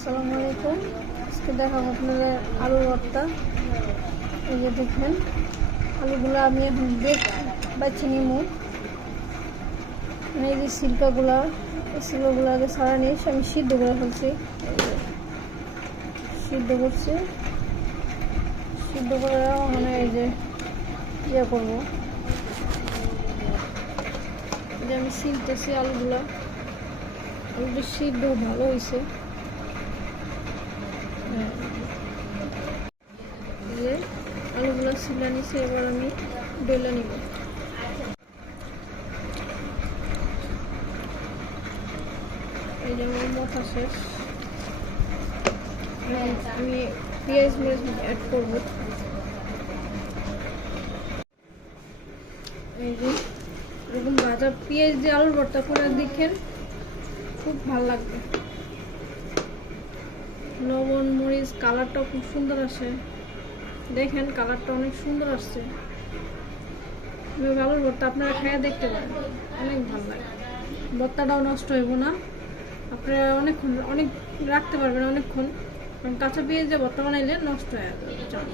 আসসালামু আলাইকুম। আজকে দেখাবো আপনাদের আলু ভর্তা। এই যে দেখেন আলুগুলো আমি এখন বেছে নিব। এই যে সিল্কাগুলো, এই সিল্কাগুলো আগে ছাড়া নিয়ে আমি সিদ্ধ করে ফেলছি। সিদ্ধ করছি, সিদ্ধ করে মানে এই যে ইয়ে করবো, যে আমি সিলতেছি আলুগুলো সিদ্ধ ভালো হয়েছে। আলুগুলো সিলা নিচ্ছে, এবার আমি বেলে নিব। এই যে আমার মাথা শেষ, আমি পেঁয়াজ মরিচ অ্যাড করবো। এই যে এরকম ভাজা পেঁয়াজ দিয়ে আলুর ভর্তা করে দেখেন, খুব ভালো লাগবে। লবণ মরিচ কালারটাও খুব সুন্দর আসে, দেখেন কালারটা অনেক সুন্দর আসছে। আলুর ভর্তা আপনারা খাইয়া দেখতে পারেন, অনেক ভালো লাগে। ভর্তাটাও নষ্ট হইব না, আপনারা অনেকক্ষণ অনেক রাখতে পারবেন অনেকক্ষণ, কারণ কাঁচা পেঁয়াজ দিয়ে ভর্তা বানাইলে নষ্ট হয়ে যাবে।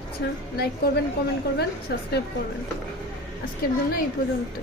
আচ্ছা, লাইক করবেন, কমেন্ট করবেন, সাবস্ক্রাইব করবেন। আজকের জন্য এই পর্যন্ত।